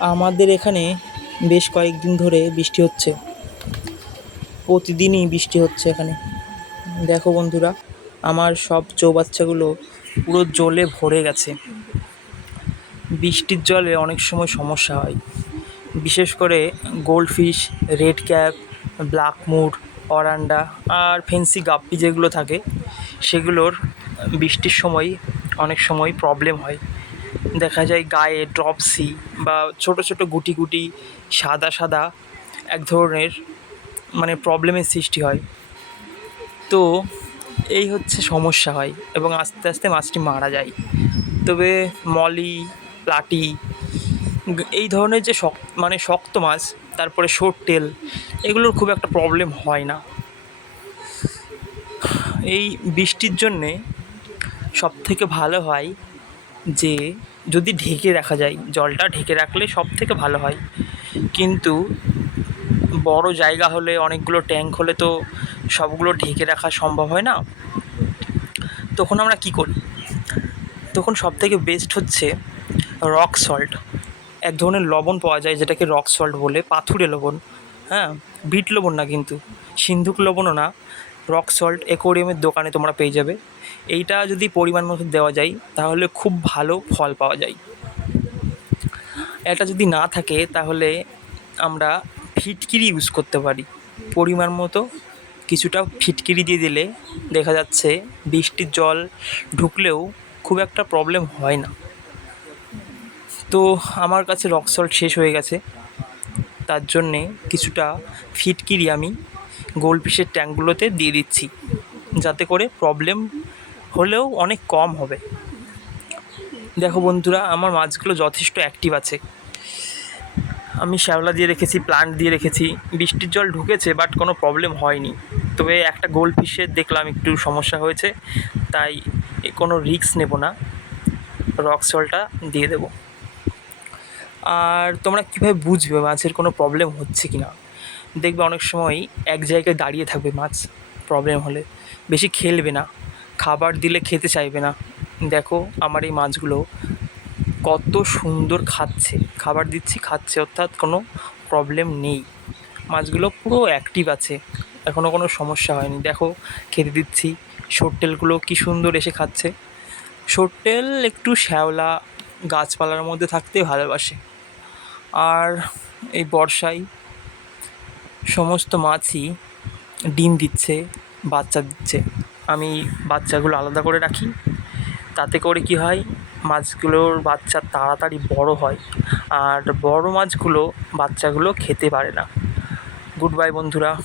আমাদের এখানে বেশ কয়েকদিন ধরে বৃষ্টি হচ্ছে। প্রতিদিনই বৃষ্টি হচ্ছে এখানে। দেখো বন্ধুরা, আমার সব চৌবাচ্চাগুলো পুরো জলে ভরে গেছে। বৃষ্টির জলে অনেক সময় সমস্যা হয়। বিশেষ করে gold fish red cap, black moor oranda আর ফেন্সি গাপ্পি যেগুলো থাকে, সেগুলোর বৃষ্টির সময় অনেক সময় প্রবলেম হয়। দেখা যায় গায়ে ড্রপসি বা ছোটো ছোটো গুটি গুটি, সাদা সাদা এক ধরনের মানে প্রবলেমের সৃষ্টি হয়। তো এই হচ্ছে সমস্যা হয় এবং আস্তে আস্তে মাছটি মারা যায়। তবে মলি, প্লাটি, এই ধরনের যে শক্ত মানে শক্ত মাছ, তারপরে টেল, এগুলোর খুব একটা প্রবলেম হয় না। এই বৃষ্টির জন্যে সব থেকে ভালো হয় যে যদি ঢেকে রাখা যায়, জলটা ঢেকে রাখলে সব থেকে ভালো হয়। কিন্তু বড় জায়গা হলে, অনেকগুলো ট্যাঙ্ক হলে তো সবগুলো ঢেকে রাখা সম্ভব হয় না। তখন আমরা কী করি? তখন সব থেকে বেস্ট হচ্ছে রক সল্ট এক ধরনের লবণ পাওয়া যায়, যেটাকে রক সল্ট বলে। পাথুরে লবণ হ্যাঁ? বিট লবণ না কিন্তু, সিন্ধুক লবণও না। রক সল্ট অ্যাকোরিয়ামের দোকানে তোমরা পেয়ে যাবে। এইটা যদি পরিমাণ মতো দেওয়া যায়, তাহলে খুব ভালো ফল পাওয়া যায়। এটা যদি না থাকে, তাহলে আমরা ফিটকিরি ইউজ করতে পারি। পরিমাণ মতো কিছুটা ফিটকিরি দিয়ে দিলে দেখা যাচ্ছে বৃষ্টির জল ঢুকলেও খুব একটা প্রবলেম হয় না। তো আমার কাছে রক সল্ট শেষ হয়ে গেছে। তার জন্যে কিছুটা ফিটকিরি আমি গোল পিসের ট্যাঙ্কগুলোতে দিয়ে দিচ্ছি। যাতে করে প্রবলেম হলেও অনেক কম হবে। দেখো বন্ধুরা, আমার মাছগুলো যথেষ্ট অ্যাক্টিভ আছে। আমি শ্যাওলা দিয়ে রেখেছি প্লান্ট দিয়ে রেখেছি। বৃষ্টির জল ঢুকেছে বাট কোনো প্রবলেম হয়নি। তবে একটা গোল্ড ফিশের দেখলাম, একটু সমস্যা হয়েছে। তাই কোনো রিস্ক নেব না। রক সল্টটা দিয়ে দেবো। আর তোমরা কীভাবে বুঝবে মাছের কোনো প্রবলেম হচ্ছে কি না দেখবে অনেক সময় এক জায়গায় দাঁড়িয়ে থাকবে মাছ প্রবলেম হলে। বেশি খেলবে না, খাবার দিলে খেতে চাইবে না। দেখো আমার এই মাছগুলো কত সুন্দর খাচ্ছে, খাবার দিচ্ছি, খাচ্ছে, অর্থাৎ কোনো প্রবলেম নেই। মাছগুলো পুরো অ্যাক্টিভ আছে এখনও কোনো সমস্যা হয়নি। দেখো, খেতে দিচ্ছি শোরটেলগুলো কী সুন্দর এসে খাচ্ছে। শোরটেল একটু শ্যাওলা, গাছপালার মধ্যে থাকতে ভালোবাসে। আর এই বর্ষায় সমস্ত মাছই ডিম দিচ্ছে, বাচ্চা দিচ্ছে। আমি বাচ্চাগুলো আলাদা করে রাখি। তাতে করে কি হয়, মাছগুলোর বাচ্চা তাড়াতাড়ি বড় হয় আর বড় মাছগুলো বাচ্চাগুলো খেতে পারে না। গুড বাই বন্ধুরা।